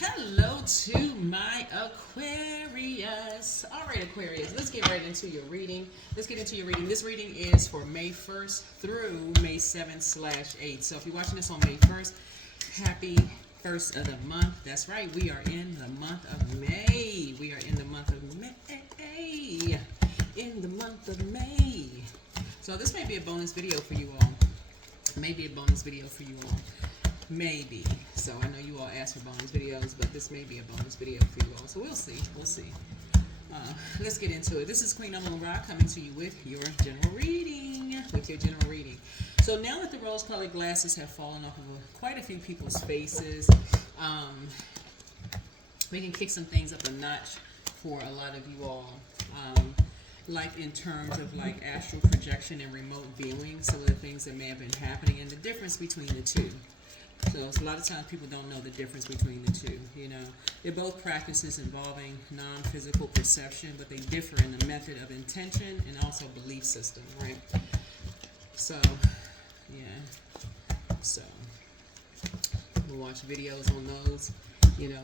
Hello to my Aquarius. All right, Aquarius, let's get right into your reading. This reading is for May 1st through May 7th/8. So if you're watching this on May 1st, happy first of the month. That's right, we are in the month of May. So this may be a bonus video for you all. Maybe. So I know you all asked for bonus videos, but this may be a bonus video for you all. So we'll see. Let's get into it. This is Queen Amun Ra coming to you with your general reading. So now that the rose-colored glasses have fallen off of quite a few people's faces, we can kick some things up a notch for a lot of you all. Like in terms of like astral projection and remote viewing, some of the things that may have been happening and the difference between the two. So a lot of times people don't know the difference between the two. They're both practices involving non-physical perception, but they differ in the method of intention and also belief system, right? So, yeah. So we'll watch videos on those.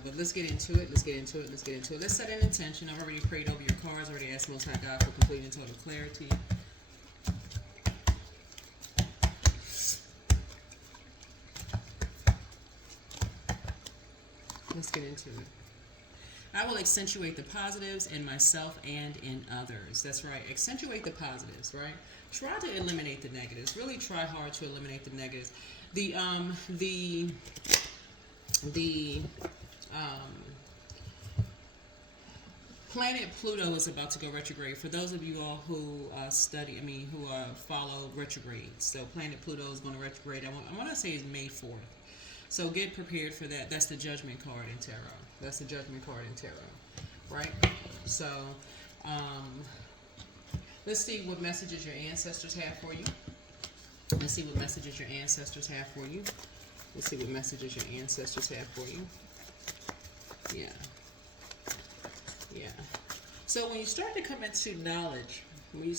But let's get into it. Let's set an intention. I've already prayed over your cards, already asked Most High God for complete and total clarity. Let's get into it. I will accentuate the positives in myself and in others. That's right. Accentuate the positives, right? Try to eliminate the negatives. Really try hard to eliminate the negatives. Planet Pluto is about to go retrograde. For those of you all who follow retrogrades, so Planet Pluto is going to retrograde. I want to say it's May 4th. So get prepared for that. That's the Judgment card in tarot. Right? So, let's see what messages your ancestors have for you. Yeah. So when you start to come into knowledge, when you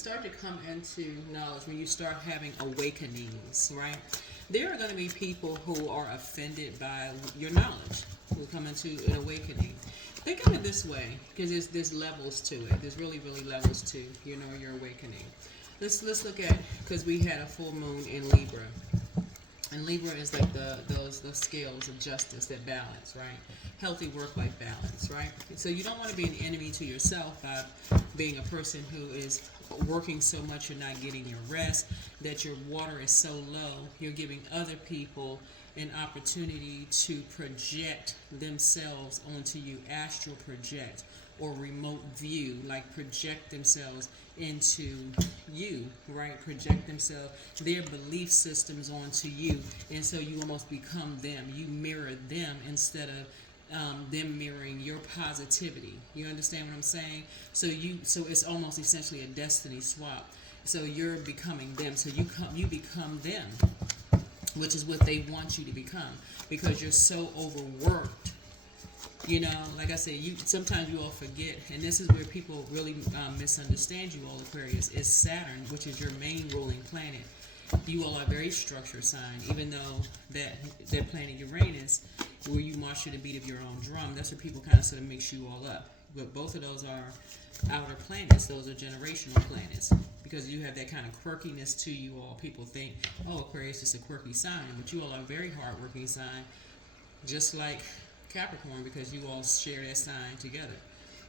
start having awakenings, right? There are going to be people who are offended by your knowledge, who come into an awakening. Think of it this way, because there's levels to it. There's really, really levels to, your awakening. Let's look at, because we had a full moon in Libra. And Libra is like those scales of justice that balance, right? Healthy work-life balance, right? So you don't want to be an enemy to yourself by being a person who is working so much you're not getting your rest, that your water is so low, you're giving other people an opportunity to project themselves onto you, astral project or remote view, like project themselves into you, right? Project themselves, their belief systems onto you, and so you almost become them. You mirror them instead of them mirroring your positivity. You understand what I'm saying? So it's almost essentially a destiny swap. So you're becoming them. So you become them, which is what they want you to become, because you're so overworked. Like I said, sometimes you all forget, and this is where people really misunderstand you all, Aquarius, is Saturn, which is your main ruling planet. You all are very structured sign, even though that planet Uranus, where you march to the beat of your own drum, that's where people kind of sort of mix you all up. But both of those are outer planets. Those are generational planets, because you have that kind of quirkiness to you all. People think, oh, Aquarius is a quirky sign, but you all are a very hardworking sign, just like Capricorn, because you all share that sign together.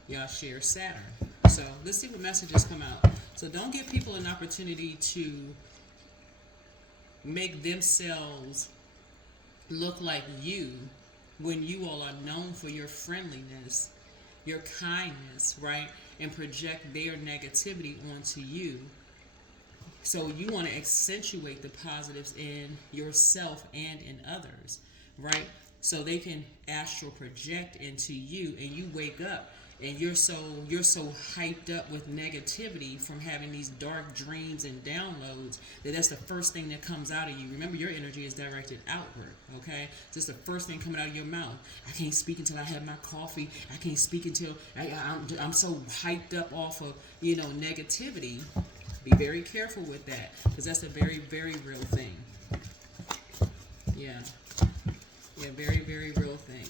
Y'all share Saturn. So let's see what messages come out. So don't give people an opportunity to make themselves look like you when you all are known for your friendliness, your kindness, right? And project their negativity onto you. So you want to accentuate the positives in yourself and in others, right? So they can astral project into you, and you wake up and you're so hyped up with negativity from having these dark dreams and downloads that's the first thing that comes out of you. Remember, your energy is directed outward, okay? So it's the first thing coming out of your mouth. I can't speak until I have my coffee. I can't speak until I'm so hyped up off of negativity. Be very careful with that, because that's a very, very real thing. Yeah, very, very real thing.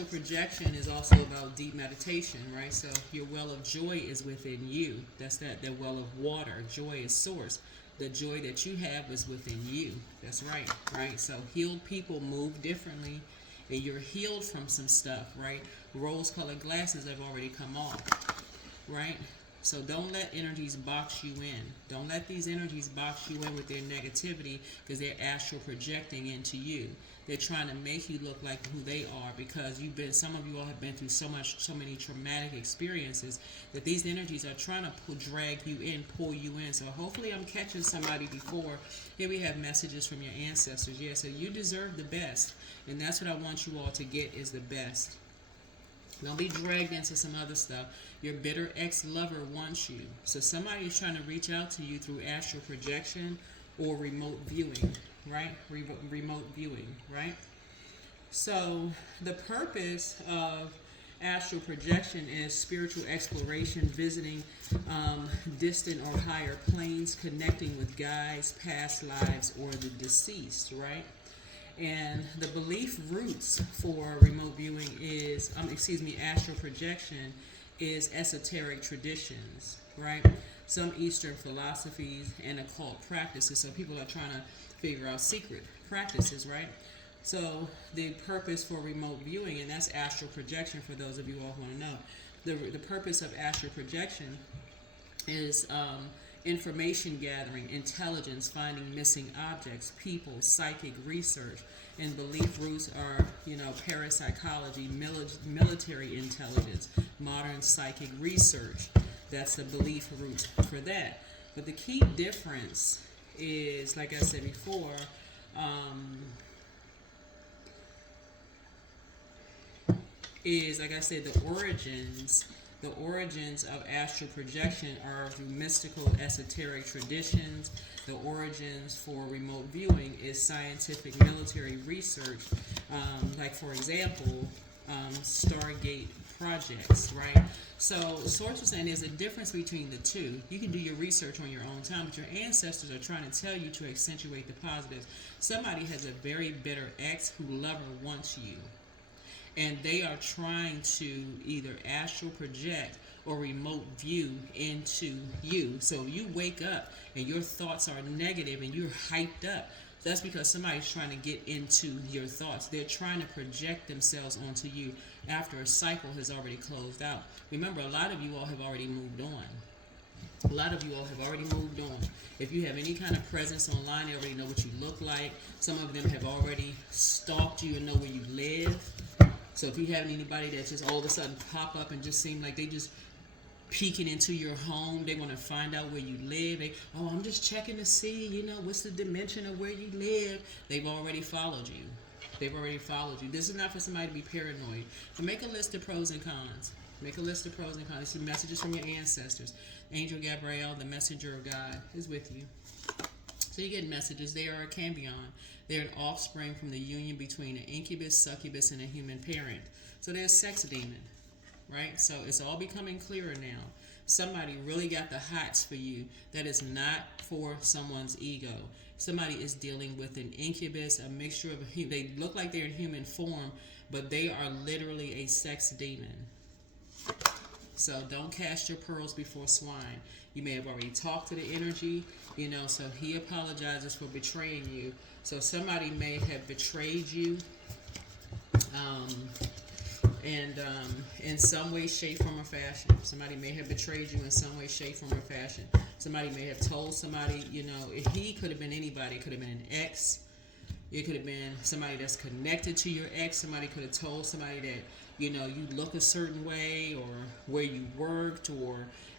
astral projection is also about deep meditation, right? So your well of joy is within you. That's that well of water. Joy is source. The joy that you have is within you. That's right, right? So healed people move differently, and you're healed from some stuff, right? Rose-colored glasses have already come off, right? So don't let energies box you in. Don't let these energies box you in with their negativity, because they're astral projecting into you. They're trying to make you look like who they are, because some of you all have been through so many traumatic experiences that these energies are trying to drag you in, pull you in. So hopefully I'm catching somebody before. Here we have messages from your ancestors. Yeah, so you deserve the best. And that's what I want you all to get, is the best. Don't be dragged into some other stuff. Your bitter ex-lover wants you. So somebody is trying to reach out to you through astral projection or remote viewing, right? Remote viewing, right? So the purpose of astral projection is spiritual exploration, visiting distant or higher planes, connecting with guides, past lives, or the deceased, right? And the belief roots for remote viewing is, astral projection is esoteric traditions, right? Some Eastern philosophies and occult practices. So people are trying to figure out secret practices, right? So the purpose for remote viewing, and that's astral projection for those of you all who want to know. The purpose of astral projection is information gathering, intelligence, finding missing objects, people, psychic research, and belief roots are, parapsychology, military intelligence, modern psychic research. That's the belief root for that. But the key difference is, like I said before, the origins of astral projection are through mystical, esoteric traditions. The origins for remote viewing is scientific military research, like, for example, Stargate projects, right? So sources are saying there's a difference between the two. You can do your research on your own time, but your ancestors are trying to tell you to accentuate the positives. Somebody has a very bitter ex who lover wants you, and they are trying to either astral project or remote view into you. So you wake up and your thoughts are negative and you're hyped up. That's because somebody's trying to get into your thoughts. They're trying to project themselves onto you after a cycle has already closed out. Remember, a lot of you all have already moved on. A lot of you all have already moved on. If you have any kind of presence online, they already know what you look like. Some of them have already stalked you and know where you live. So if you have anybody that just all of a sudden pop up and just seem like they just peeking into your home, they want to find out where you live. I'm just checking to see, what's the dimension of where you live. They've already followed you. This is not for somebody to be paranoid. But make a list of pros and cons. Some messages from your ancestors. Angel Gabriel, the messenger of God, is with you. So you get messages. They are a cambion. They're an offspring from the union between an incubus, succubus, and a human parent. So they're a sex demon, right? So it's all becoming clearer now. Somebody really got the hots for you. That is not for someone's ego. Somebody is dealing with an incubus, a mixture of they look like they're in human form, but they are literally a sex demon. So don't cast your pearls before swine. You may have already talked to the energy, so he apologizes for betraying you. So somebody may have betrayed you in some way, shape, form, or fashion. Somebody may have betrayed you in some way, shape, form, or fashion. Somebody may have told somebody, he could have been anybody. It could have been an ex. It could have been somebody that's connected to your ex. Somebody could have told somebody that, you look a certain way, or where you worked,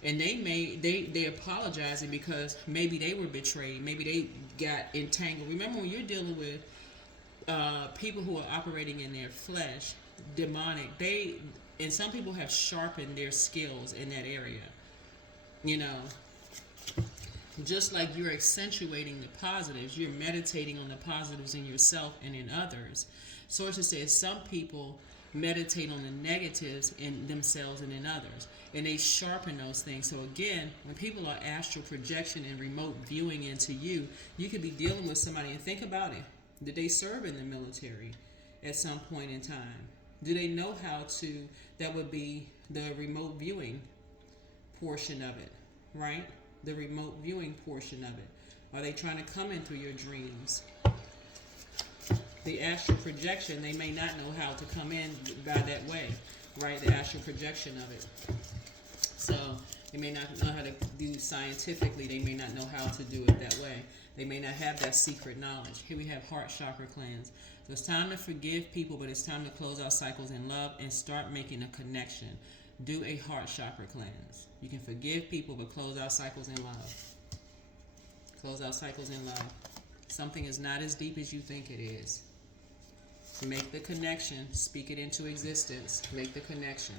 and they're apologizing because maybe they were betrayed. Maybe they got entangled. Remember, when you're dealing with people who are operating in their flesh, demonic, and some people have sharpened their skills in that area. Just like you're accentuating the positives, you're meditating on the positives in yourself and in others. Sources say some people meditate on the negatives in themselves and in others, and they sharpen those things. So again, when people are astral projection and remote viewing into you, you could be dealing with somebody, and think about it. Did they serve in the military at some point in time? Do they know how to, that would be the remote viewing portion of it, right? The remote viewing portion of it. Are they trying to come in through your dreams? The astral projection, they may not know how to come in by that way, right? The astral projection of it. So they may not know how to do scientifically. They may not know how to do it that way. They may not have that secret knowledge. Here we have heart chakra cleanse. So it's time to forgive people, but it's time to close out cycles in love and start making a connection. Do a heart chakra cleanse. You can forgive people, but close out cycles in love. Close out cycles in love. Something is not as deep as you think it is. Make the connection. Speak it into existence. Make the connection.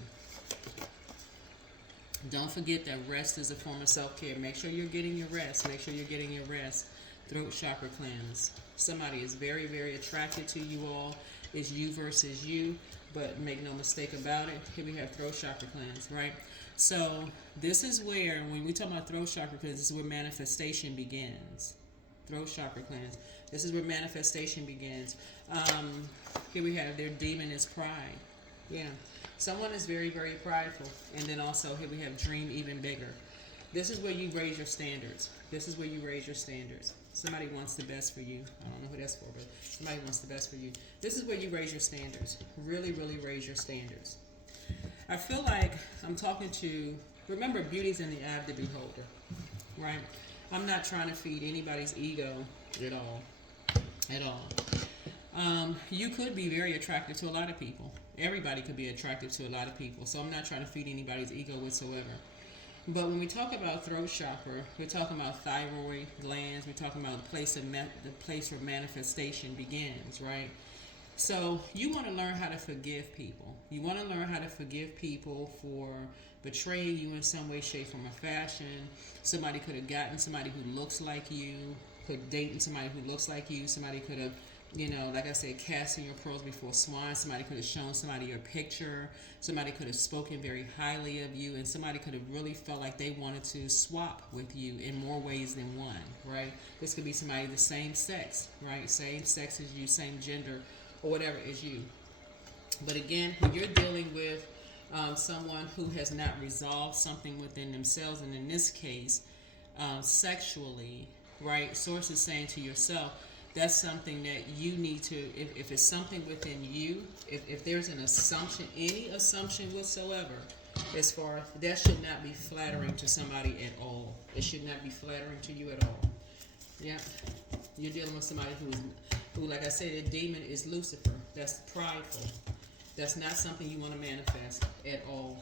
Don't forget that rest is a form of self-care. Make sure you're getting your rest. Make sure you're getting your rest. Throat chakra cleanse. Somebody is very, very attracted to you all. It's you versus you, but make no mistake about it. Here we have throat chakra cleanse, right? So this is where, when we talk about throat chakra cleanse, this is where manifestation begins. Throat chakra cleanse. This is where manifestation begins. Here we have their demon is pride. Yeah. Someone is very, very prideful. And then also here we have dream even bigger. This is where you raise your standards. This is where you raise your standards. Somebody wants the best for you. I don't know who that's for, but somebody wants the best for you. This is where you raise your standards. Really, really raise your standards. I feel like I'm talking to, remember, beauty's in the eye of the beholder, right? I'm not trying to feed anybody's ego at all. At all. You could be very attractive to a lot of people. Everybody could be attractive to a lot of people. So I'm not trying to feed anybody's ego whatsoever. But when we talk about throat chakra, we're talking about thyroid glands. We're talking about the place where manifestation begins, right? So you want to learn how to forgive people. You want to learn how to forgive people for betraying you in some way, shape, form, or fashion. Somebody could have gotten somebody who looks like you, could date somebody who looks like you. Somebody could have, like I said, casting your pearls before swine. Somebody could have shown somebody your picture. Somebody could have spoken very highly of you. And somebody could have really felt like they wanted to swap with you in more ways than one, right? This could be somebody the same sex, right? Same sex as you, same gender, or whatever as you. But again, when you're dealing with someone who has not resolved something within themselves, and in this case, sexually, right? Source is saying to yourself, that's something that you need to, if it's something within you, if there's an assumption, any assumption whatsoever, as far as that should not be flattering to somebody at all. It should not be flattering to you at all. Yeah. You're dealing with somebody who, like I said, their demon is Lucifer. That's prideful. That's not something you want to manifest at all.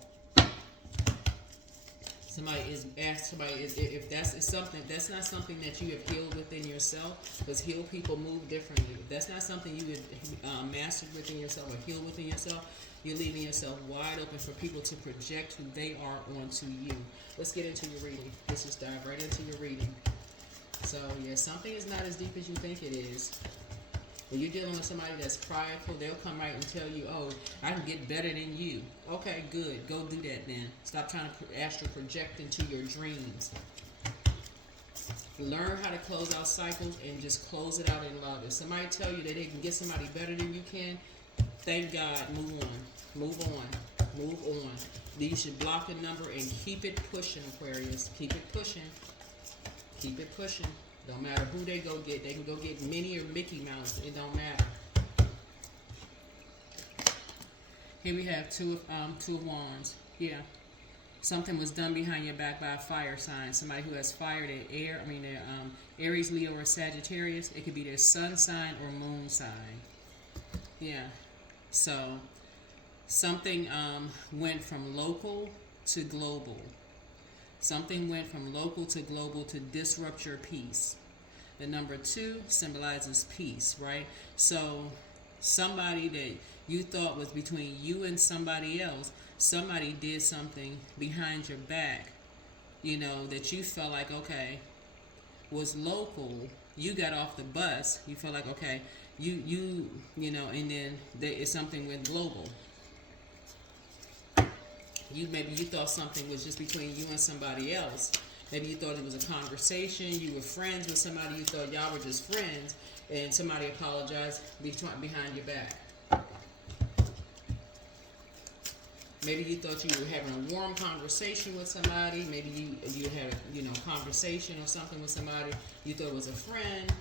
If that's something, that's not something that you have healed within yourself, because healed people move differently. If that's not something you would master within yourself or heal within yourself, you're leaving yourself wide open for people to project who they are onto you. Let's get into your reading. Let's just dive right into your reading. So, yeah, something is not as deep as you think it is. When you're dealing with somebody that's prideful, they'll come right and tell you, oh, I can get better than you. Okay, good. Go do that then. Stop trying to astral project into your dreams. Learn how to close out cycles and just close it out in love. If somebody tell you that they can get somebody better than you can, thank God, move on. Move on. Move on. You should block the number and keep it pushing, Aquarius. Keep it pushing. Keep it pushing. Don't matter who they go get. They can go get Minnie or Mickey Mouse. It don't matter. Here we have two of wands. Yeah. Something was done behind your back by a fire sign. Somebody who has fire, their Aries, Leo, or Sagittarius. It could be their sun sign or moon sign. Yeah. So something went from local to global. Something went from local to global to disrupt your peace. The number 2 symbolizes peace, right? So somebody that you thought was between you and somebody else, somebody did something behind your back, that you felt like, okay, was local. You got off the bus. You felt like, okay, and then something went global. Maybe you thought something was just between you and somebody else. Maybe you thought it was a conversation. You were friends with somebody. You thought y'all were just friends, and somebody apologized behind your back. Maybe you thought you were having a warm conversation with somebody. Maybe you had a conversation or something with somebody. You thought it was a friend.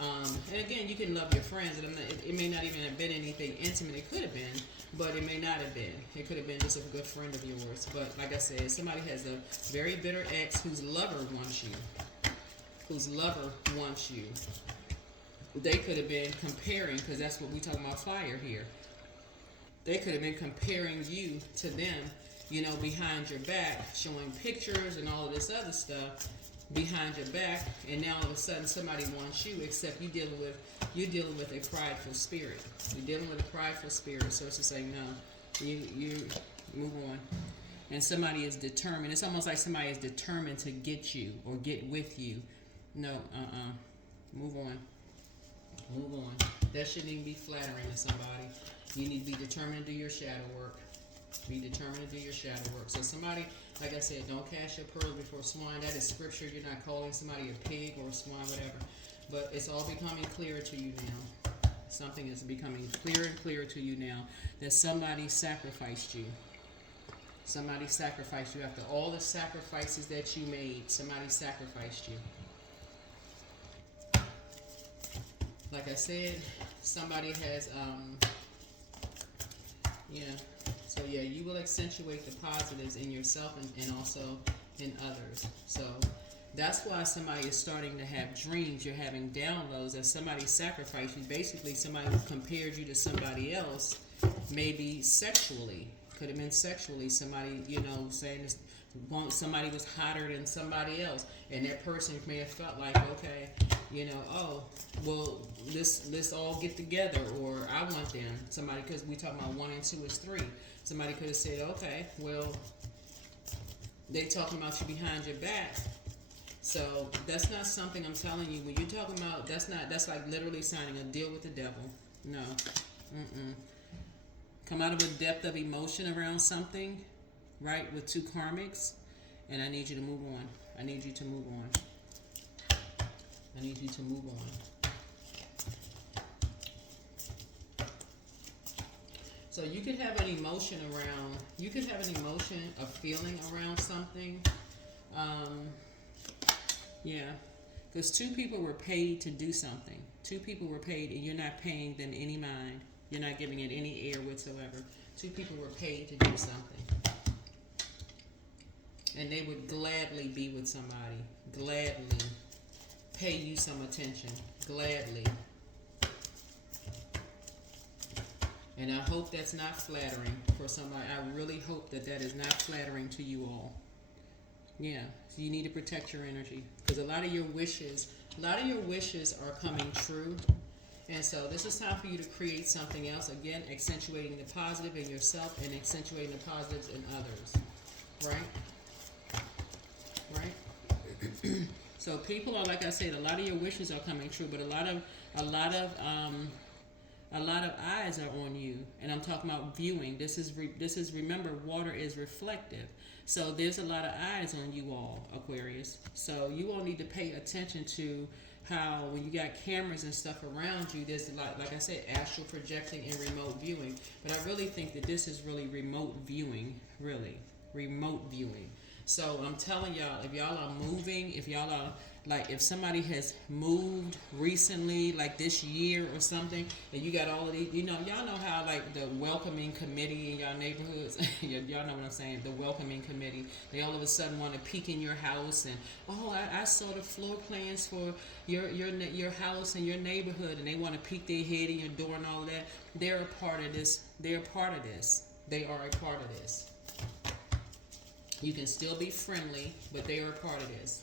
And again, you can love your friends, and it may not even have been anything intimate. It could have been, but it may not have been. It could have been just a good friend of yours. But like I said, somebody has a very bitter ex whose lover wants you. Whose lover wants you. They could have been comparing, because that's what we talking about fire here. They could have been comparing you to them, behind your back, showing pictures and all of this other stuff behind your back, and now all of a sudden somebody wants you, except you're dealing with a prideful spirit. You're dealing with a prideful spirit, so it's just like, no, you move on. And somebody is determined. It's almost like somebody is determined to get you or get with you. No, move on. Move on. That shouldn't even be flattering to somebody. You need to be determined to do your shadow work. Be determined to do your shadow work. So somebody, like I said, don't cast your pearls before swine. That is scripture. You're not calling somebody a pig or a swine, whatever. But it's all becoming clearer to you now. Something is becoming clearer and clearer to you now, that somebody sacrificed you. Somebody sacrificed you. After all the sacrifices that you made, somebody sacrificed you. Like I said, somebody has, So you will accentuate the positives in yourself and also in others. So that's why somebody is starting to have dreams. You're having downloads that somebody sacrificed you. Basically, somebody who compared you to somebody else, maybe sexually. Could have been sexually. Somebody, saying this, somebody was hotter than somebody else, and that person may have felt like, okay, oh, well, let's all get together, or I want them. Somebody, because we talking about 1 and 2 is 3. Somebody could have said, okay, well, they talking about you behind your back. So that's not something I'm telling you. When you're talking about, that's like literally signing a deal with the devil. No. Come out of a depth of emotion around something, right, with 2 karmics, and I need you to move on. I need you to move on. I need you to move on. So you could have an emotion around, a feeling around something. Because 2 people were paid to do something. 2 people were paid, and you're not paying them any mind. You're not giving it any air whatsoever. 2 people were paid to do something. And they would gladly be with somebody. Gladly. Pay you some attention. Gladly. And I hope that's not flattering for somebody. I really hope that is not flattering to you all. Yeah. So you need to protect your energy. Because a lot of your wishes are coming true. And so this is time for you to create something else. Again, accentuating the positive in yourself and accentuating the positives in others. Right? So people are, like I said, a lot of your wishes are coming true, but a lot of eyes are on you, and I'm talking about viewing. This is remember, water is reflective, so there's a lot of eyes on you all, Aquarius. So you all need to pay attention to how when you got cameras and stuff around you, there's a lot, like I said, astral projecting and remote viewing. But I really think that this is really remote viewing, remote viewing. So I'm telling y'all, if y'all are moving, if y'all are, like, if somebody has moved recently, like this year or something, and you got all of these, y'all know how, like, the welcoming committee in y'all neighborhoods, y'all know what I'm saying, the welcoming committee, they all of a sudden want to peek in your house, and, oh, I saw the floor plans for your house and your neighborhood, and they want to peek their head in your door and all of that. They're a part of this. They're a part of this. They are a part of this. You can still be friendly, but they are a part of this.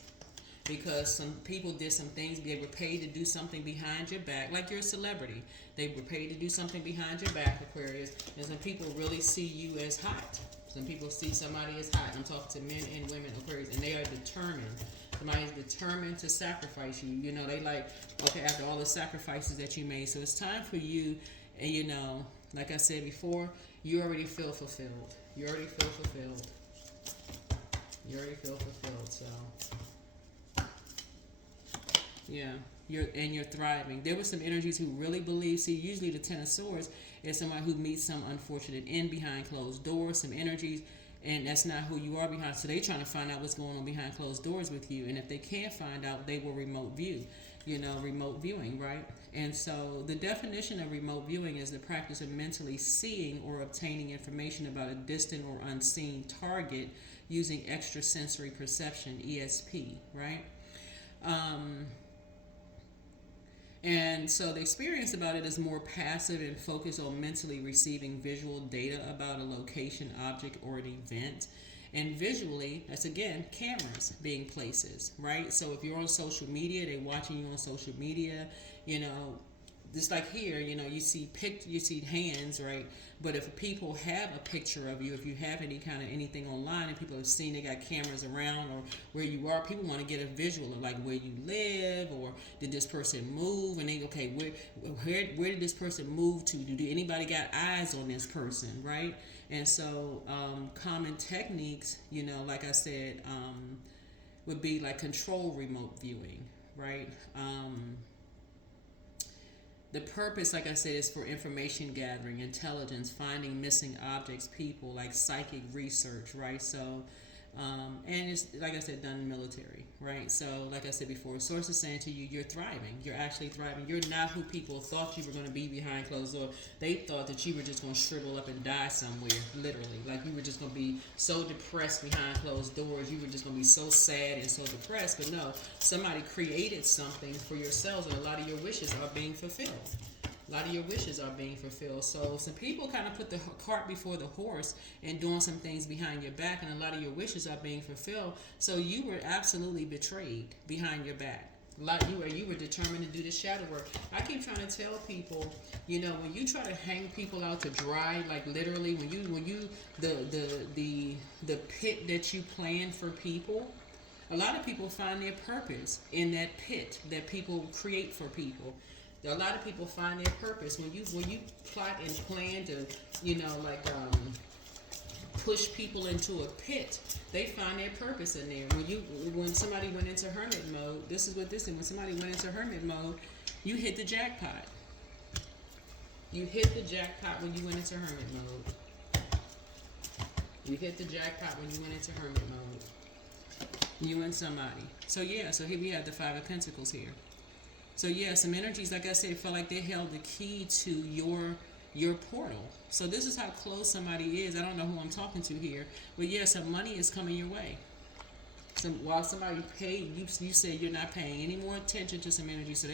Because some people did some things, they were paid to do something behind your back, like you're a celebrity. They were paid to do something behind your back, Aquarius, and some people really see you as hot. Some people see somebody as hot. I'm talking to men and women, Aquarius, and they are determined. Somebody is determined to sacrifice you. They like, okay, after all the sacrifices that you made, so it's time for you, and like I said before, you already feel fulfilled. You already feel fulfilled. So, yeah. you're thriving. There were some energies who really believe. See, usually the Ten of Swords is somebody who meets some unfortunate end behind closed doors. Some energies, and that's not who you are behind. So they trying to find out what's going on behind closed doors with you. And if they can't find out, they will remote view. Remote viewing, right? And so the definition of remote viewing is the practice of mentally seeing or obtaining information about a distant or unseen target using extrasensory perception, ESP, right? And so the experience about it is more passive and focused on mentally receiving visual data about a location, object, or an event. And visually, that's again cameras being places, right? So if you're on social media, they're watching you on social media, just like here, you see hands, right? But if people have a picture of you, if you have any kind of anything online and people have seen, they got cameras around or where you are, people want to get a visual of like where you live, or did this person move, and they where did this person move to? Do anybody got eyes on this person, right? And so common techniques, like I said, would be like control remote viewing, right? The purpose, like I said, is for information gathering, intelligence, finding missing objects, people, like psychic research, right? So, and it's, like I said, done in military, right? So, like I said before, sources saying to you, you're thriving. You're actually thriving. You're not who people thought you were going to be behind closed doors. They thought that you were just going to shrivel up and die somewhere, literally. Like you were just going to be so depressed behind closed doors. You were just going to be so sad and so depressed. But no, somebody created something for yourselves, and a lot of your wishes are being fulfilled. A lot of your wishes are being fulfilled. So some people kind of put the cart before the horse and doing some things behind your back, and a lot of your wishes are being fulfilled. So you were absolutely betrayed behind your back. You were determined to do the shadow work. I keep trying to tell people, when you try to hang people out to dry, like literally, the pit that you plan for people, a lot of people find their purpose in that pit that people create for people. A lot of people find their purpose when you plot and plan to, push people into a pit. They find their purpose in there. When somebody went into hermit mode, this is what this is. When somebody went into hermit mode, you hit the jackpot. You hit the jackpot when you went into hermit mode. You hit the jackpot when you went into hermit mode. You and somebody. So here we have the Five of Pentacles here. So some energies, like I said, felt like they held the key to your portal. So this is how close somebody is. I don't know who I'm talking to here, but some money is coming your way. While somebody paid, you say you're not paying any more attention to some energy. So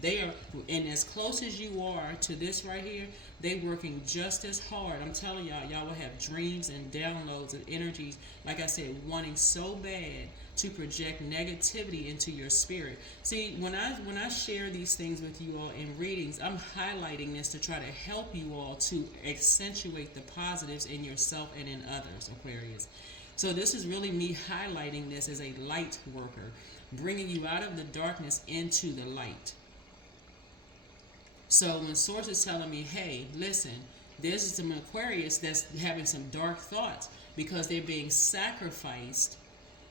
they are, and as close as you are to this right here, they working just as hard. I'm telling y'all will have dreams and downloads of energies, like I said, wanting so bad to project negativity into your spirit. See, when I share these things with you all in readings, I'm highlighting this to try to help you all to accentuate the positives in yourself and in others, Aquarius. So this is really me highlighting this as a light worker, bringing you out of the darkness into the light. So when Source is telling me, hey, listen, there's some Aquarius that's having some dark thoughts because they're being sacrificed,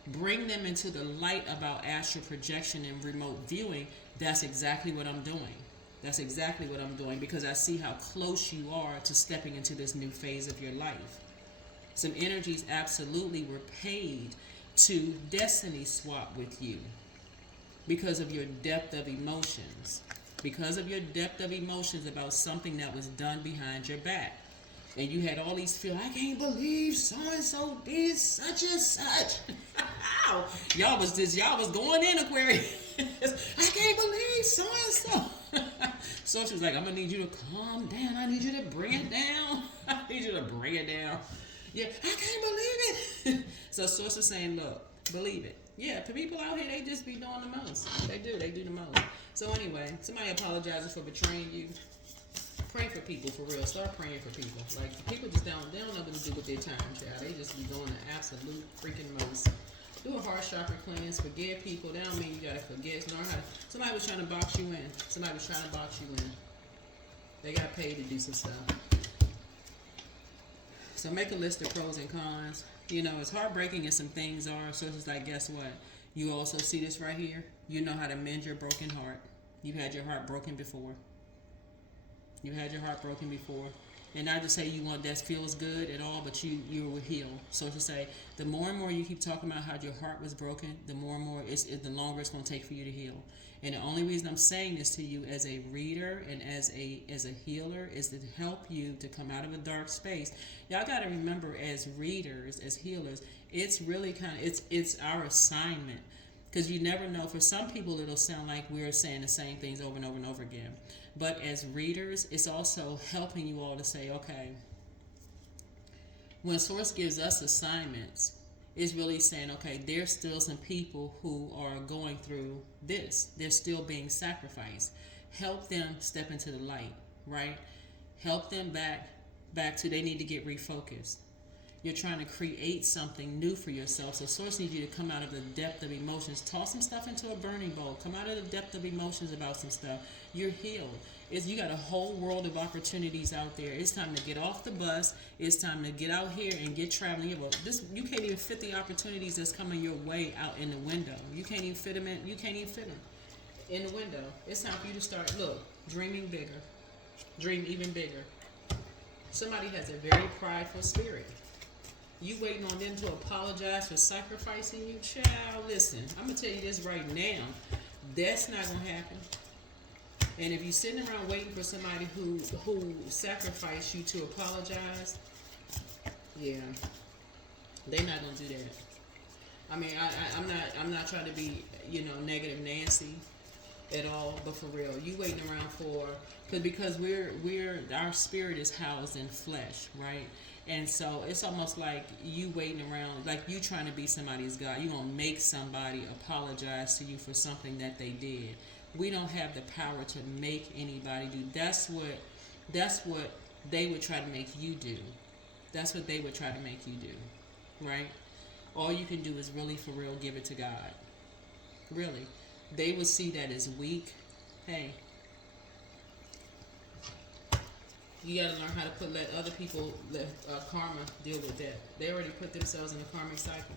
bring them into the light about astral projection and remote viewing, that's exactly what I'm doing. That's exactly what I'm doing, because I see how close you are to stepping into this new phase of your life. Some energies absolutely were paid to destiny swap with you because of your depth of emotions. Because of your depth of emotions about something that was done behind your back. And you had all these feelings, I can't believe so-and-so did such and such. y'all was going in, Aquarius. I can't believe so-and-so. So she was like, I'm going to need you to calm down. I need you to bring it down. I need you to bring it down. Yeah, I can't believe it. So Source is saying, look, believe it. Yeah, the people out here, they just be doing the most. They do the most. So anyway, somebody apologizes for betraying you. Pray for people, for real. Start praying for people. Like, people just they don't know what to do with their time, child. They just be doing the absolute freaking most. Do a heart chakra cleanse. Forgive people. That don't mean you gotta forget. Learn how to. Somebody was trying to box you in. They got paid to do some stuff. So make a list of pros and cons. As heartbreaking as some things are, so it's like, guess what? You also see this right here. You know how to mend your broken heart. You've had your heart broken before. You've had your heart broken before. And not to say you want that feels good at all, but you will heal. So to say, the more and more you keep talking about how your heart was broken, the more and more the longer it's going to take for you to heal. And the only reason I'm saying this to you as a reader and as a healer is to help you to come out of a dark space. Y'all got to remember, as readers, as healers, it's really it's our assignment. Because you never know. For some people, it'll sound like we're saying the same things over and over and over again. But as readers, it's also helping you all to say, okay, when Source gives us assignments, it's really saying, okay, there's still some people who are going through this. They're still being sacrificed. Help them step into the light, right? Help them back to they need to get refocused. You're trying to create something new for yourself. So Source needs you to come out of the depth of emotions. Toss some stuff into a burning bowl. Come out of the depth of emotions about some stuff. You're healed. You got a whole world of opportunities out there. It's time to get off the bus. It's time to get out here and get traveling. You can't even fit the opportunities that's coming your way out in the window. You can't even fit them in. You can't even fit them in the window. It's time for you to start, dreaming bigger. Dream even bigger. Somebody has a very prideful spirit. You waiting on them to apologize for sacrificing you? Child, listen, I'm going to tell you this right now. That's not going to happen. And if you're sitting around waiting for somebody who sacrificed you to apologize, yeah, they're not going to do that. I mean, I'm not trying to be, negative Nancy at all, but for real, you waiting around because our spirit is housed in flesh, right? And so it's almost like you waiting around, like you trying to be somebody's God. You gonna make somebody apologize to you for something that they did. We don't have the power to make anybody do. That's what they would try to make you do. That's what they would try to make you do, right? All you can do is really, for real, give it to God. Really. They would see that as weak. Hey, you got to learn how to let other people, let karma deal with that. They already put themselves in a karmic cycle.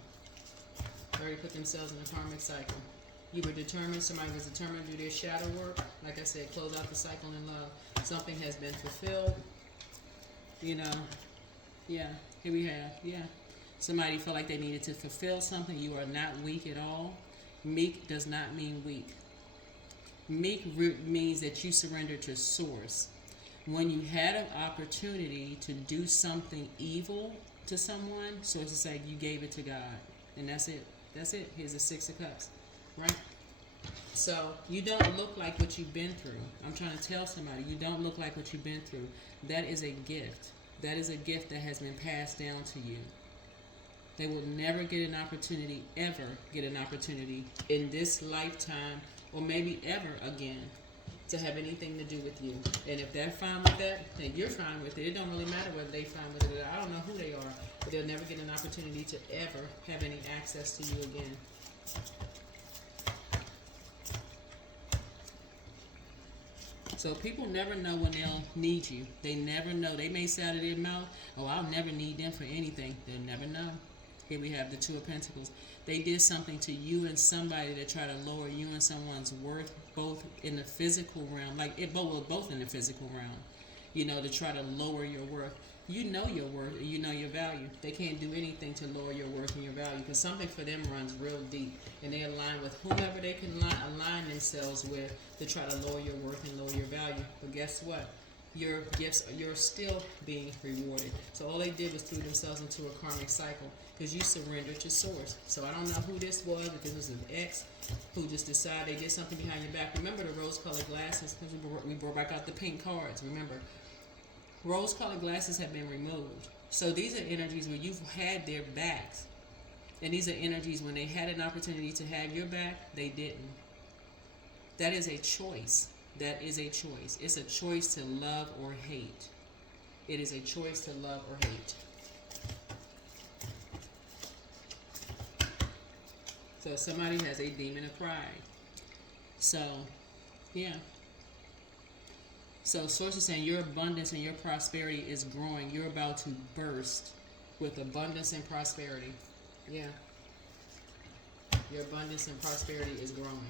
You were determined, somebody was determined to do their shadow work. Like I said, close out the cycle in love. Something has been fulfilled. Yeah, here we have, somebody felt like they needed to fulfill something. You are not weak at all. Meek does not mean weak. Meek means that you surrender to Source. When you had an opportunity to do something evil to someone, so it's like you gave it to God. And that's it. Here's the 6 of Cups, right? So you don't look like what you've been through. I'm trying to tell somebody, you don't look like what you've been through. That is a gift. That is a gift that has been passed down to you. They will never get an opportunity, ever get an opportunity in this lifetime, or maybe ever again, to have anything to do with you. And if they're fine with that, then you're fine with it. It don't really matter whether they're fine with it. I don't know who they are, but they'll never get an opportunity to ever have any access to you again. So people never know when they'll need you. They never know. They may say out of their mouth, oh, I'll never need them for anything. They'll never know. Here we have the 2 of Pentacles. They did something to you and somebody to try to lower you and someone's worth, both in the physical realm, both in the physical realm, to try to lower your worth. You know your worth and you know your value. They can't do anything to lower your worth and your value because something for them runs real deep and they align with whomever they can align themselves with to try to lower your worth and lower your value. But guess what? Your gifts, you're still being rewarded. So all they did was threw themselves into a karmic cycle because you surrendered to Source. So I don't know who this was, but this was an ex who just decided they did something behind your back. Remember the rose-colored glasses? We brought back out the pink cards, remember? Rose-colored glasses have been removed. So these are energies where you've had their backs. And these are energies when they had an opportunity to have your back, they didn't. That is a choice. That is a choice. It's a choice to love or hate. It is a choice to love or hate. So somebody has a demon of pride. So, yeah. So Source is saying your abundance and your prosperity is growing. You're about to burst with abundance and prosperity. Yeah. Your abundance and prosperity is growing.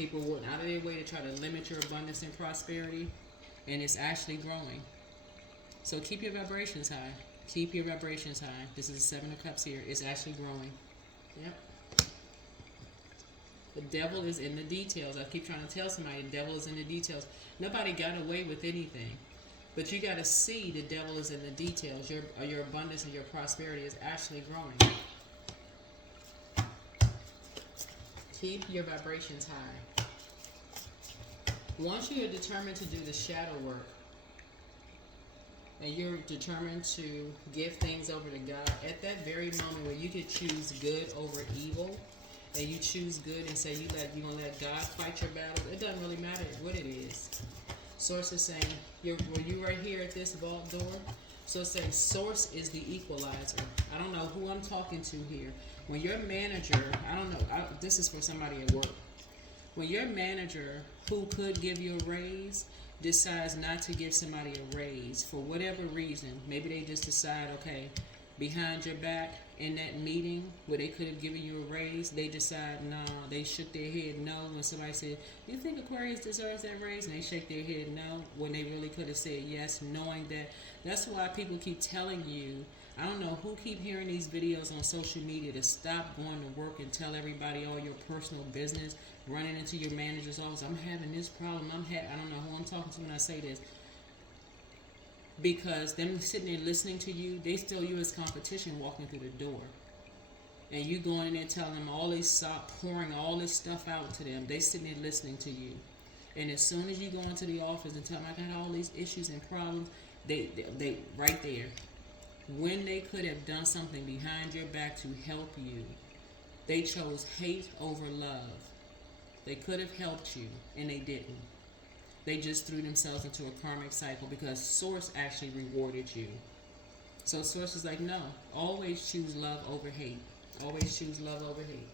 People went out of their way to try to limit your abundance and prosperity, and it's actually growing. So keep your vibrations high. Keep your vibrations high. This is the Seven of Cups here. It's actually growing. Yep. The devil is in the details. I keep trying to tell somebody the devil is in the details. Nobody got away with anything. But you got to see the devil is in the details. Your abundance and your prosperity is actually growing. Keep your vibrations high. Once you are determined to do the shadow work, and you're determined to give things over to God, at that very moment where you could choose good over evil, and you choose good and say you're gonna let God fight your battle, it doesn't really matter what it is. Source is saying, were you right here at this vault door? So it's saying Source is the equalizer. I don't know who I'm talking to here. When your manager, I don't know, this is for somebody at work. When your manager, who could give you a raise, decides not to give somebody a raise for whatever reason, maybe they just decide, okay, behind your back in that meeting where they could have given you a raise, they decide, nah, they shook their head no when somebody said, you think Aquarius deserves that raise? And they shake their head no when they really could have said yes, knowing that. That's why people keep telling you, I don't know who keep hearing these videos on social media to stop going to work and tell everybody all your personal business, running into your manager's office, I'm having this problem, I don't know who I'm talking to when I say this. Because them sitting there listening to you, they still you as competition walking through the door. And you going in there telling them all this, pouring all this stuff out to them. They sitting there listening to you. And as soon as you go into the office and tell them, I got all these issues and problems, they right there. When they could have done something behind your back to help you, they chose hate over love. They could have helped you, and they didn't. They just threw themselves into a karmic cycle because Source actually rewarded you. So Source is like, no, always choose love over hate. Always choose love over hate.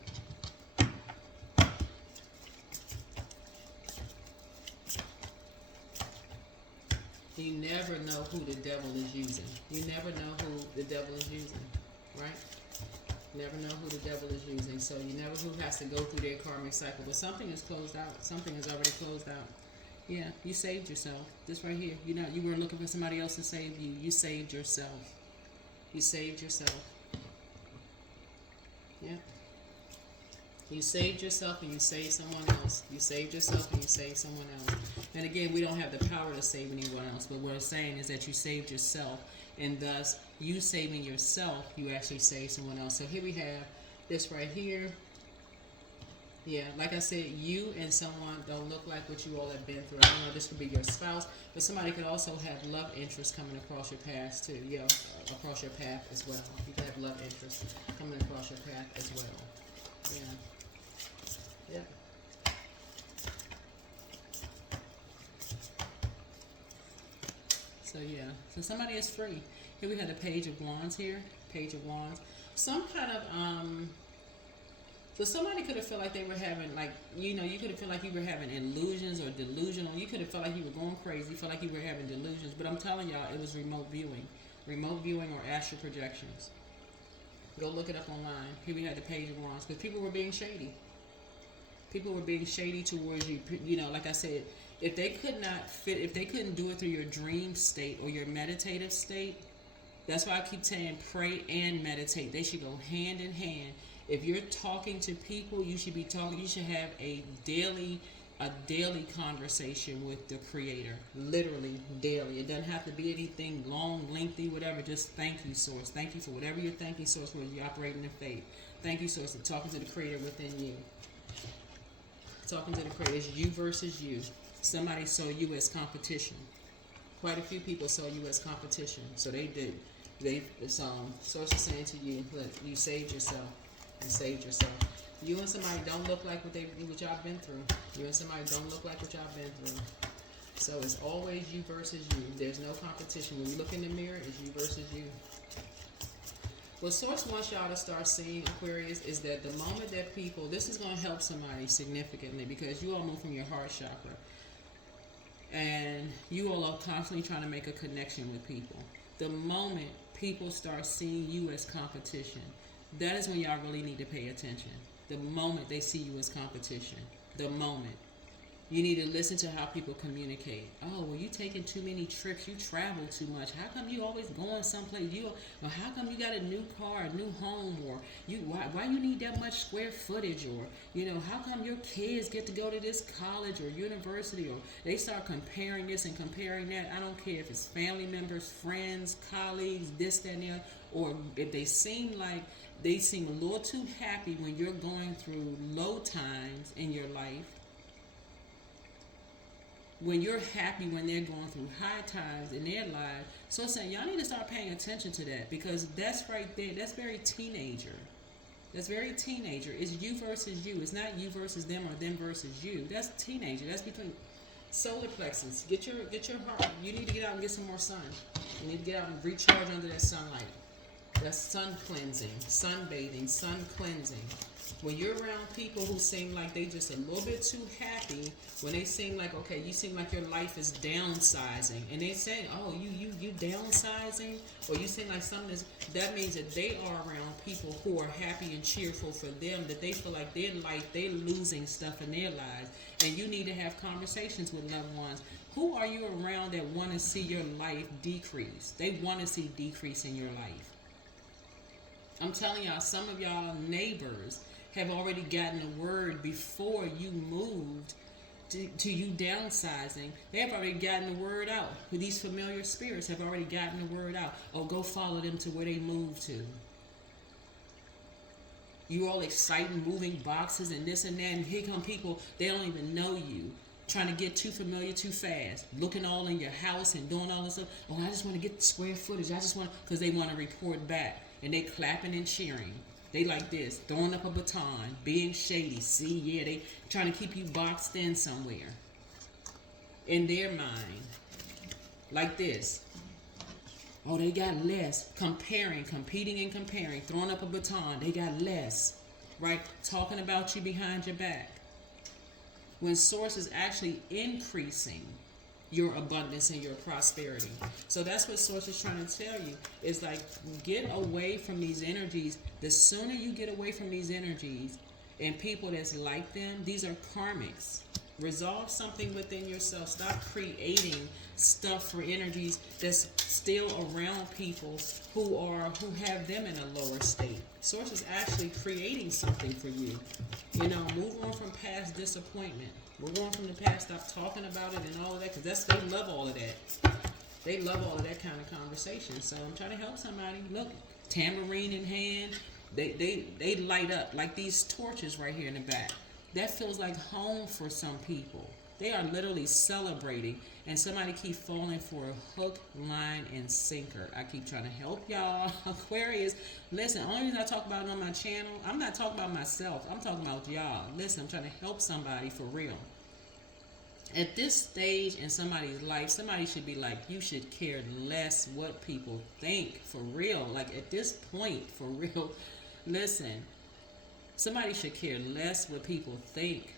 You never know who the devil is using. You never know who the devil is using, right? Never know who the devil is using. So you never who has to go through their karmic cycle. But something is closed out. Something is already closed out. Yeah, you saved yourself. This right here. You weren't looking for somebody else to save you. You saved yourself. You saved yourself. Yeah. You saved yourself and you saved someone else. You saved yourself and you saved someone else. And again, we don't have the power to save anyone else. But what I'm saying is that you saved yourself. And thus, you saving yourself, you actually saved someone else. So here we have this right here. Yeah, like I said, you and someone don't look like what you all have been through. I don't know, this could be your spouse, but somebody could also have love interest coming across your path too. Yeah, across your path as well. You could have love interest coming across your path as well. Yeah. Yeah. So yeah, so somebody is free. Here we have the Page of Wands here. Page of Wands. Some kind of so somebody could have felt like they were having, like, you could have felt like you were having illusions or delusional. You could have felt like you were going crazy. You felt like you were having delusions. But I'm telling y'all, it was remote viewing. Remote viewing or astral projections. Go look it up online. Here we had the Page of Wands. Because people were being shady. People were being shady towards you. Like I said, if they couldn't do it through your dream state or your meditative state, that's why I keep saying pray and meditate. They should go hand in hand. If you're talking to people, you should have a daily conversation with the Creator. Literally daily. It doesn't have to be anything long, lengthy, whatever. Just thank you, Source. Thank you for whatever your thank you, Source, was. You're operating in faith. Thank you, Source, for talking to the Creator within you. Talking to the Creator. It's you versus you. Somebody saw you as competition. Quite a few people saw you as competition. So they did. Source is saying to you, look, you saved yourself. You saved yourself. You and somebody don't look like what y'all been through. You and somebody don't look like what y'all been through. So it's always you versus you. There's no competition. When you look in the mirror, it's you versus you. What Source wants y'all to start seeing, Aquarius, is that the moment that this is going to help somebody significantly because you all move from your heart chakra. And you all are constantly trying to make a connection with people. The moment people start seeing you as competition, that is when y'all really need to pay attention. The moment they see you as competition. the moment. You need to listen to how people communicate. Oh, well, you taking too many trips. You travel too much. How come you always going someplace? Or how come you got a new car, a new home, or why you need that much square footage, or how come your kids get to go to this college or university, or they start comparing this and comparing that. I don't care if it's family members, friends, colleagues, this, that, and the other, or if they seem a little too happy when you're going through low times in your life. When you're happy when they're going through high times in their lives. So I'm saying y'all need to start paying attention to that, because that's right there. That's very teenager. That's very teenager. It's you versus you. It's not you versus them or them versus you. That's teenager. That's between solar plexus. Get your heart. You need to get out and get some more sun. You need to get out and recharge under that sunlight. That's sun cleansing, sunbathing, sun cleansing. When you're around people who seem like they just a little bit too happy, when they seem like, okay, you seem like your life is downsizing, and they say, oh, you downsizing, or you seem like something is, that means that they are around people who are happy and cheerful for them, that they feel like they're losing stuff in their lives, and you need to have conversations with loved ones. Who are you around that want to see your life decrease? They want to see decrease in your life. I'm telling y'all, some of y'all neighbors have already gotten the word before you moved to you downsizing. They have already gotten the word out. These familiar spirits have already gotten the word out. Oh, go follow them to where they moved to. You all exciting, moving boxes and this and that, and here come people, they don't even know you, trying to get too familiar too fast, looking all in your house and doing all this stuff. Oh, I just want to get the square footage. I just want, because they want to report back. And they clapping and cheering. They like this, throwing up a baton, being shady. See, yeah, they trying to keep you boxed in somewhere. In their mind. Like this. Oh, they got less. Competing and comparing. Throwing up a baton. They got less. Right? Talking about you behind your back. When source is actually increasing your abundance and your prosperity. So that's what source is trying to tell you. Is like, get away from these energies. The sooner you get away from these energies and people that's like them, these are karmics. Resolve something within yourself. Stop creating stuff for energies that's still around people who have them in a lower state. Source is actually creating something for you. Move on from past disappointment. Move on from the past. Stop talking about it and all of that, because they love all of that. They love all of that kind of conversation. So I'm trying to help somebody. Look, tambourine in hand. They light up like these torches right here in the back. That feels like home for some people. They are literally celebrating, and somebody keep falling for a hook, line, and sinker. I keep trying to help y'all. Aquarius, listen, the only reason I talk about it on my channel, I'm not talking about myself. I'm talking about y'all. Listen, I'm trying to help somebody for real. At this stage in somebody's life, somebody should be like, you should care less what people think, for real. Like, at this point, for real, listen, somebody should care less what people think.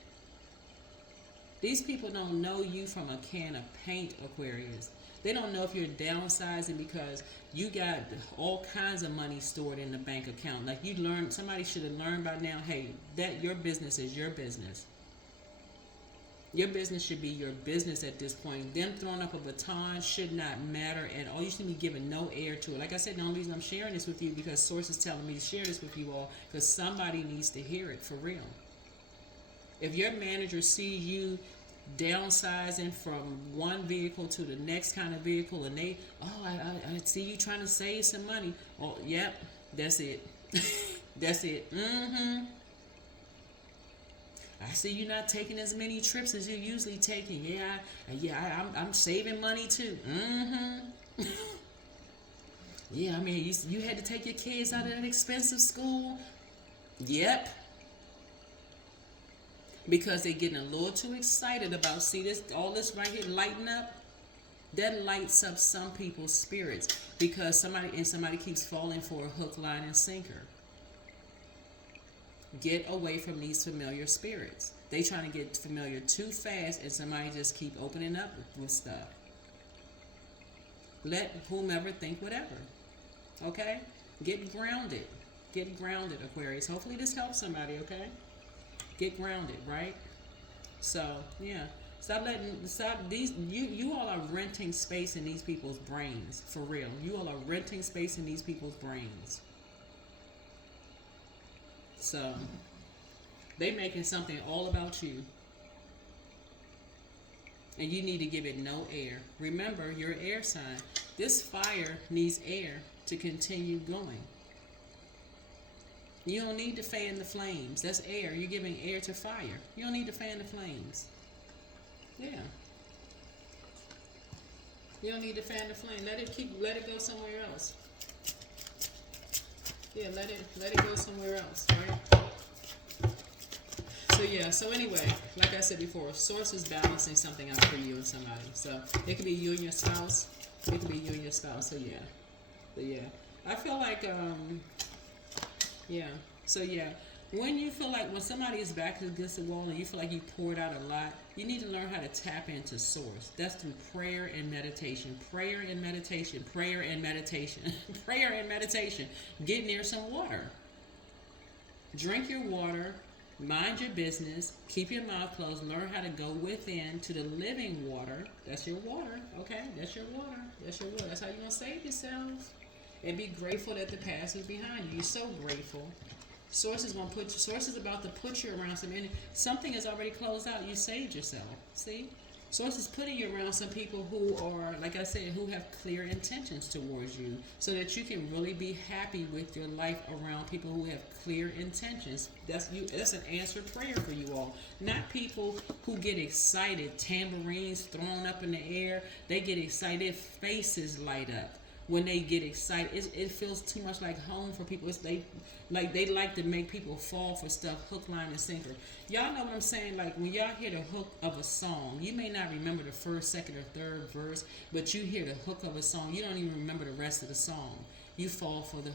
These people don't know you from a can of paint, Aquarius. They don't know if you're downsizing because you got all kinds of money stored in the bank account. Like, somebody should have learned by now, hey, that your business is your business. Your business should be your business at this point. Them throwing up a baton should not matter at all. You should be giving no air to it. Like I said, the only reason I'm sharing this with you because Source is telling me to share this with you all, because somebody needs to hear it for real. If your manager sees you downsizing from one vehicle to the next kind of vehicle, and I see you trying to save some money. Oh, yep, that's it. That's it. I see you not taking as many trips as you're usually taking. I'm saving money too. Yeah, I mean, you had to take your kids out of that expensive school. Yep. Because they're getting a little too excited about, all this right here lighting up. That lights up some people's spirits because somebody keeps falling for a hook, line, and sinker. Get away from these familiar spirits. They trying to get familiar too fast, and somebody just keep opening up with stuff. Let whomever think whatever. Okay? Get grounded. Get grounded, Aquarius. Hopefully this helps somebody, okay? Get grounded, right? So yeah, stop these. You all are renting space in these people's brains for real. You all are renting space in these people's brains. So they making something all about you, and you need to give it no air. Remember, you're an air sign. This fire needs air to continue going. You don't need to fan the flames. That's air. You're giving air to fire. You don't need to fan the flames. Yeah. You don't need to fan the flame. Let it go somewhere else. Yeah, let it go somewhere else, right? So yeah, so anyway, like I said before, source is balancing something out for you and somebody. So it could be you and your spouse. It could be you and your spouse. So yeah. But yeah. I feel like yeah. So yeah, when somebody is back against the wall and you feel like you poured out a lot, you need to learn how to tap into source. That's through prayer and meditation. Prayer and meditation. Prayer and meditation. Prayer and meditation. Get near some water. Drink your water. Mind your business. Keep your mouth closed. Learn how to go within to the living water. That's your water. Okay? That's your water. That's your water. That's how you're going to save yourself. And be grateful that the past is behind you. You're so grateful. Source is about to put you around something is already closed out. You saved yourself. See? Source is putting you around some people who are, like I said, who have clear intentions towards you, so that you can really be happy with your life around people who have clear intentions. That's an answered prayer for you all. Not people who get excited, tambourines thrown up in the air. They get excited, faces light up. When they get excited, it feels too much like home for people. They like to make people fall for stuff, hook, line, and sinker. Y'all know what I'm saying? Like when y'all hear the hook of a song, you may not remember the first, second, or third verse, but you hear the hook of a song. You don't even remember the rest of the song. You fall for the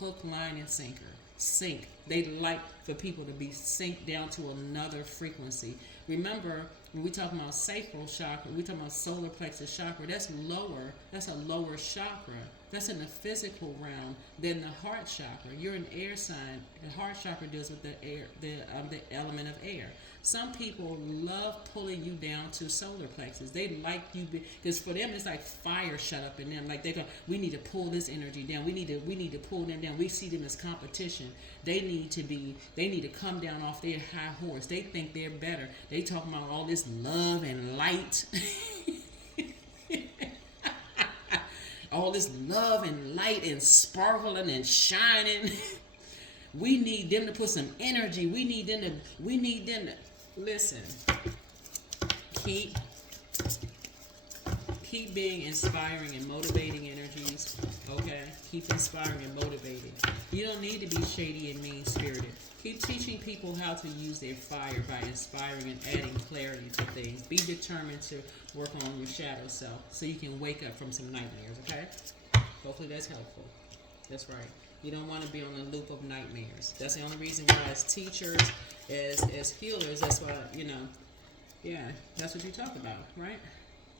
hook, line, and sinker. Sync. They like for people to be synced down to another frequency. Remember, when we talk about sacral chakra, we talk about solar plexus chakra. That's lower. That's a lower chakra. That's in the physical realm than the heart chakra. You're an air sign. The heart chakra deals with the air, the element of air. Some people love pulling you down to solar plexus. They like you because for them it's like fire shut up in them. Like they go, we need to pull this energy down. We need to pull them down. We see them as competition. They need to come down off their high horse. They think they're better. They talking about all this love and light. All this love and light and sparkling and shining. We need them to put some energy. We need them to listen. Keep being inspiring and motivating energies. Okay? Keep inspiring and motivating. You don't need to be shady and mean spirited. Keep teaching people how to use their fire by inspiring and adding clarity to things. Be determined to work on your shadow self so you can wake up from some nightmares, okay? Hopefully that's helpful. That's right. You don't want to be on a loop of nightmares. That's the only reason why as teachers, as healers, that's why, yeah, that's what you talk about, right?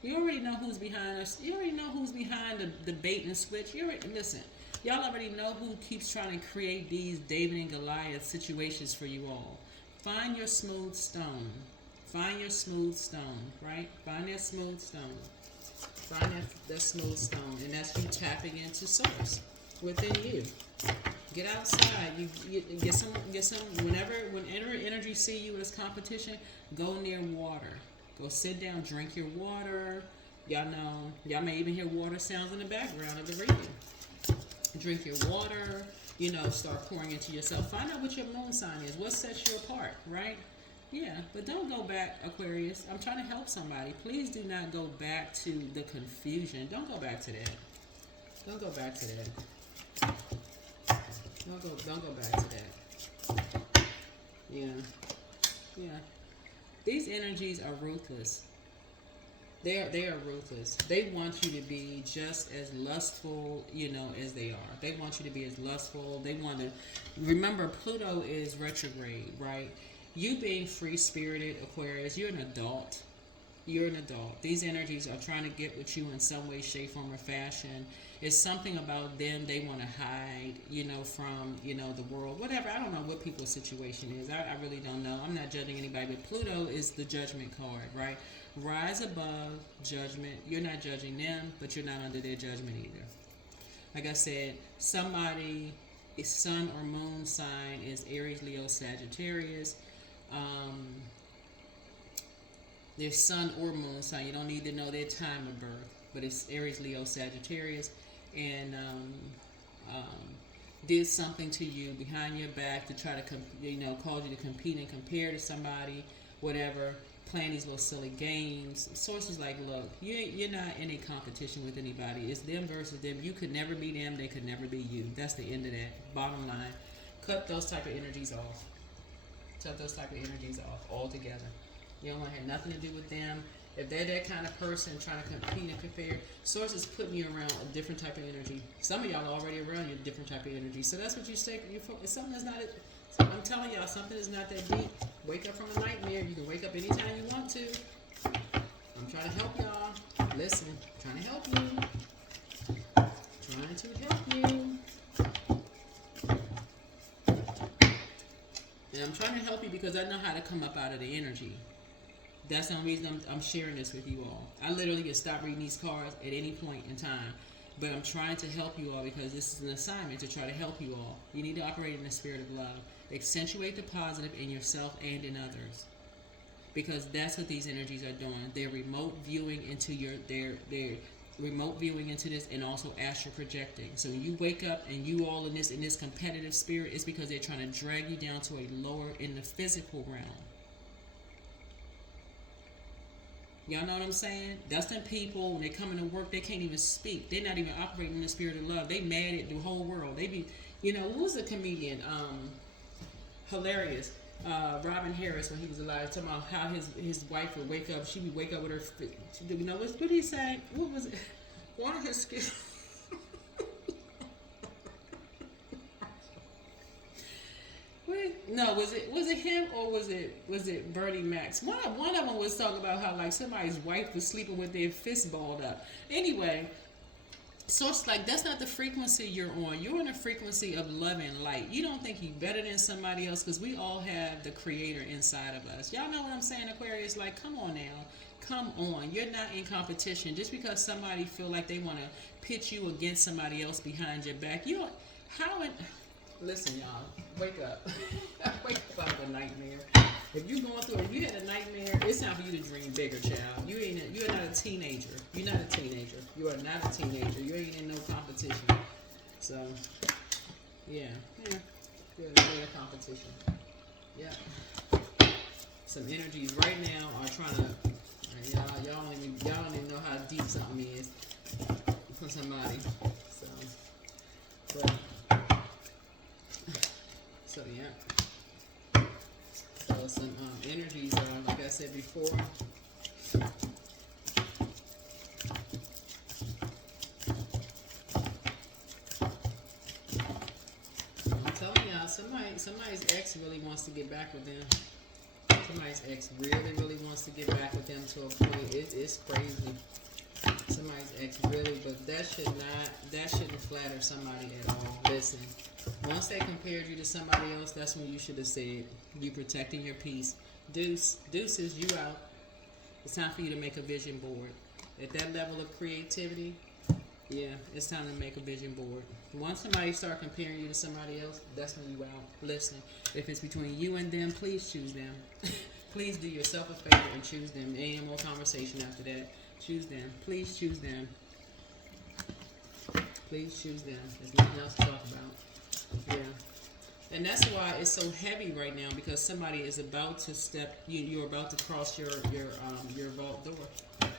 You already know who's behind us. You already know who's behind the bait and switch. Listen, y'all already know who keeps trying to create these David and Goliath situations for you all. Find your smooth stone. Find your smooth stone, right? Find that smooth stone. Find that smooth stone, and that's you tapping into source within you. Get outside. You get some. Whenever energy see you as competition, go near water. Go sit down, drink your water. Y'all may even hear water sounds in the background of the radio. Drink your water. Start pouring into yourself. Find out what your moon sign is. What sets you apart, right? Yeah, but don't go back, Aquarius. I'm trying to help somebody. Please do not go back to the confusion. Don't go back to that. Don't go back to that. Don't go back to that. Yeah. These energies are ruthless. They are ruthless. They want you to be just as lustful, as they are. They want you to be as lustful. They want to remember Pluto is retrograde, right? You being free spirited, Aquarius, you're an adult. You're an adult. These energies are trying to get with you in some way, shape, form, or fashion. It's something about them they want to hide, from, the world, whatever. I don't know what people's situation is. I really don't know. I'm not judging anybody, but Pluto is the judgment card, right? Rise above judgment. You're not judging them, but you're not under their judgment either. Like I said, somebody, sun or moon sign is Aries, Leo, Sagittarius. Their sun or moon sign. You don't need to know their time of birth, but it's Aries, Leo, Sagittarius, and did something to you behind your back to try to, cause you to compete and compare to somebody, whatever. Playing these little silly games. Sources like, look, you're not in a competition with anybody. It's them versus them. You could never be them. They could never be you. That's the end of that. Bottom line, cut those type of energies off. Cut those type of energies off altogether. You don't want to have nothing to do with them. If they're that kind of person trying to compete and compare, source is putting you around a different type of energy. Some of y'all are already around your different type of energy. So that's what you stay. It's something that's not. I'm telling y'all, something is not that deep. Wake up from a nightmare. You can wake up anytime you want to. I'm trying to help y'all. Listen, I'm trying to help you. Trying to help you. And I'm trying to help you because I know how to come up out of the energy. That's the only reason I'm sharing this with you all. I literally can stop reading these cards at any point in time. But I'm trying to help you all because this is an assignment to try to help you all. You need to operate in the spirit of love. Accentuate the positive in yourself and in others. Because that's what these energies are doing. They're remote viewing into they're remote viewing into this and also astral projecting. So when you wake up and you all in this competitive spirit, it's because they're trying to drag you down to a lower in the physical realm. Y'all know what I'm saying? That's them people, when they come into work, they can't even speak. They're not even operating in the spirit of love. They mad at the whole world. They be, who's the comedian? Hilarious. Robin Harris, when he was alive, talking about how his wife would wake up. She'd wake up with her, what did he say? What was it? One of his skills. No, was it him or was it Bernie Max? One of them was talking about how like somebody's wife was sleeping with their fist balled up. Anyway, so it's like that's not the frequency you're on. You're on a frequency of love and light. You don't think you're better than somebody else because we all have the Creator inside of us. Y'all know what I'm saying, Aquarius? Like, come on now. Come on. You're not in competition. Just because somebody feel like they want to pitch you against somebody else behind your back, you don't. Listen, y'all, wake up. Wake up out of a nightmare. If you had a nightmare, it's time for you to dream bigger, child. You're not a teenager. You're not a teenager. You are not a teenager. You ain't in no competition. So, yeah, you're in a competition. Yeah. Some energies right now are trying to, y'all don't even know how deep something is for somebody. So yeah. So some energies are, like I said before. I'm telling y'all, somebody's ex really wants to get back with them. Somebody's ex really wants to get back with them to a point. It's crazy. Somebody's ex really, but that shouldn't flatter somebody at all. Listen. Once they compared you to somebody else, that's when you should have said, you protecting your peace. Deuces, you out. It's time for you to make a vision board. At that level of creativity, yeah, it's time to make a vision board. Once somebody start comparing you to somebody else, that's when you out. Listen, if it's between you and them, please choose them. Please do yourself a favor and choose them. There ain't more conversation after that. Choose them. Please choose them. Please choose them. There's nothing else to talk about. Yeah, and that's why it's so heavy right now because somebody is about to you're about to cross your vault door.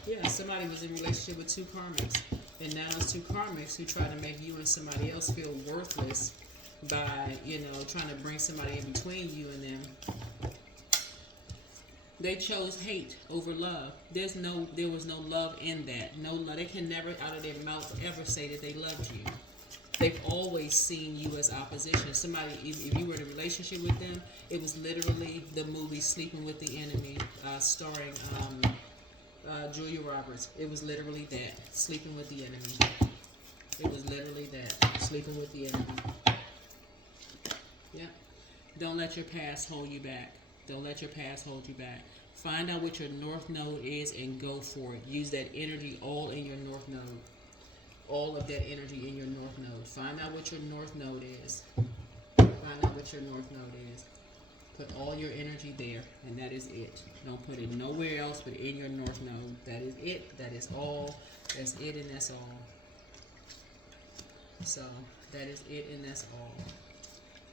Yeah, somebody was in a relationship with two karmics, and now it's two karmics who try to make you and somebody else feel worthless by trying to bring somebody in between you and them. They chose hate over love. There was no love in that. No love. They can never out of their mouth ever say that they loved you. They've always seen you as opposition. Somebody, if you were in a relationship with them, it was literally the movie Sleeping with the Enemy, starring Julia Roberts. It was literally that. Sleeping with the enemy. It was literally that. Sleeping with the enemy. Yeah. Don't let your past hold you back. Don't let your past hold you back. Find out what your north node is and go for it. Use that energy all in your north node. All of that energy in your north node. Find out what your north node is. Find out what your north node is. Put all your energy there, and that is it. Don't put it nowhere else but in your north node. That is it. That is all. That's it, and that's all. So, that is it, and that's all.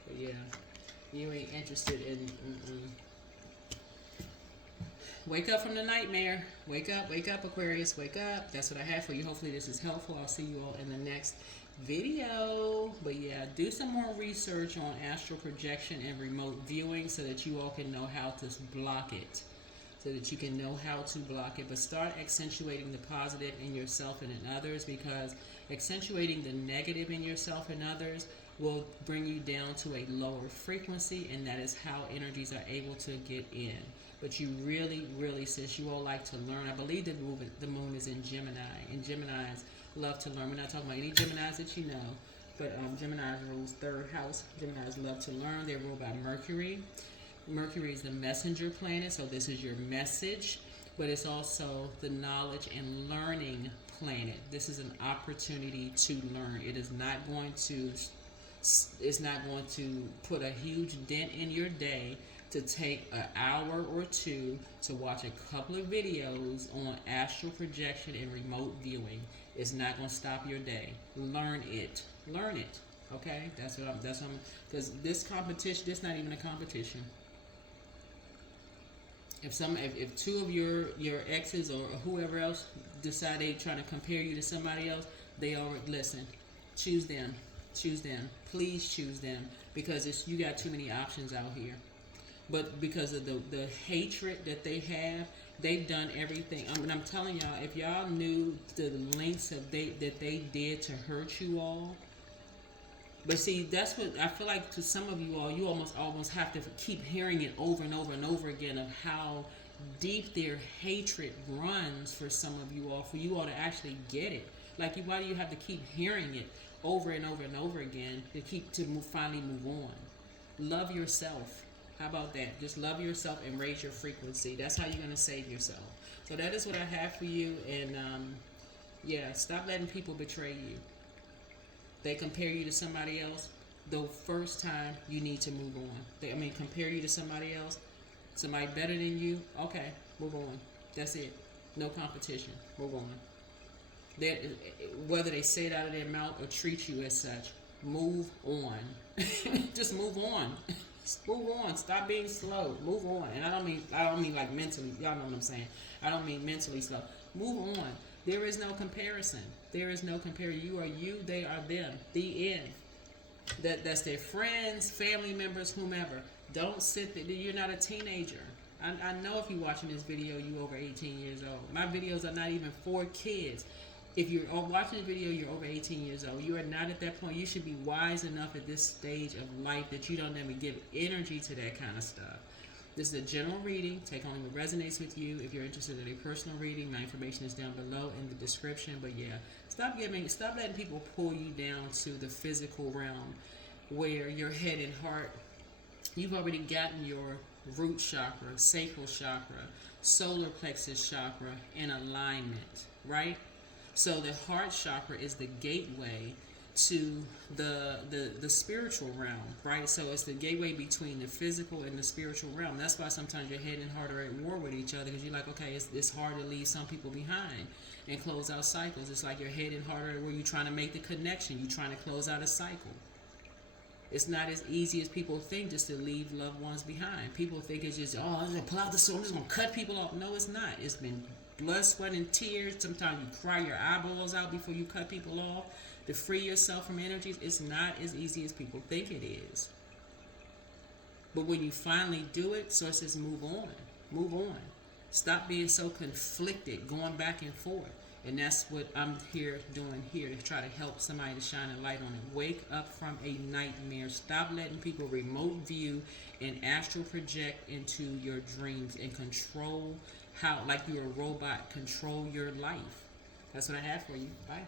But yeah, you ain't interested in... Wake up from the nightmare. Wake up, Aquarius. Wake up. That's what I have for you. Hopefully this is helpful. I'll see you all in the next video. But yeah, do some more research on astral projection and remote viewing so that you all can know how to block it. So that you can know how to block it. But start accentuating the positive in yourself and in others, because accentuating the negative in yourself and others will bring you down to a lower frequency, and that is how energies are able to get in. But you really, really, since you all like to learn, I believe the moon is in Gemini, and Geminis love to learn. We're not talking about any Geminis that you know, but Gemini rules third house. Geminis love to learn. They're ruled by Mercury. Mercury is the messenger planet, so this is your message, but it's also the knowledge and learning planet. This is an opportunity to learn. It's not going to put a huge dent in your day to take an hour or two to watch a couple of videos on astral projection and remote viewing. It's not going to stop your day. Learn it. Learn it. Okay? That's what I'm, because this competition, this not even a competition. If two of your exes or whoever else decide they trying to compare you to somebody else, they already, listen, choose them. Choose them. Please choose them, because you got too many options out here. But because of the hatred that they have, they've done everything. I mean, I'm telling y'all, if y'all knew the lengths that they did to hurt you all. But see, that's what I feel like to some of you all, you almost have to keep hearing it over and over and over again of how deep their hatred runs for some of you all, for you all to actually get it. Like, why do you have to keep hearing it over and over and over again to finally move on? Love yourself. How about that? Just love yourself and raise your frequency. That's how you're going to save yourself. So that is what I have for you. And yeah, stop letting people betray you. They compare you to somebody else. The first time you need to move on. Compare you to somebody else. Somebody better than you. Okay, move on. That's it. No competition. Move on. Whether they say it out of their mouth or treat you as such, move on. Just move on. Move on. Stop being slow. Move on. And I don't mean like mentally. Y'all know what I'm saying. I don't mean mentally slow. Move on. There is no comparison. There is no comparison. You are you. They are them. The end. That's their friends, family members, whomever. Don't sit there. You're not a teenager. I know if you're watching this video, you over 18 years old. My videos are not even for kids. If you're watching the video, you're over 18 years old. You are not at that point. You should be wise enough at this stage of life that you don't ever give energy to that kind of stuff. This is a general reading. Take only what resonates with you. If you're interested in a personal reading, my information is down below in the description. But yeah, stop letting people pull you down to the physical realm where your head and heart, you've already gotten your root chakra, sacral chakra, solar plexus chakra in alignment, right? So the heart chakra is the gateway to the spiritual realm, right? So it's the gateway between the physical and the spiritual realm. That's why sometimes your head and heart are at war with each other, because you're like, okay, it's hard to leave some people behind and close out cycles. It's like your head and heart are where you're trying to make the connection. You're trying to close out a cycle. It's not as easy as people think just to leave loved ones behind. People think it's just, I'm going to pull out the sword, I'm just going to cut people off. No, it's not. It's been blood, sweat, and tears. Sometimes you cry your eyeballs out before you cut people off to free yourself from energies. It's not as easy as people think it is. But when you finally do it, sources move on. Move on. Stop being so conflicted, going back and forth. And that's what I'm doing here to try to help somebody to shine a light on it. Wake up from a nightmare. Stop letting people remote view and astral project into your dreams and control how, like you're a robot, control your life. That's what I have for you. Bye.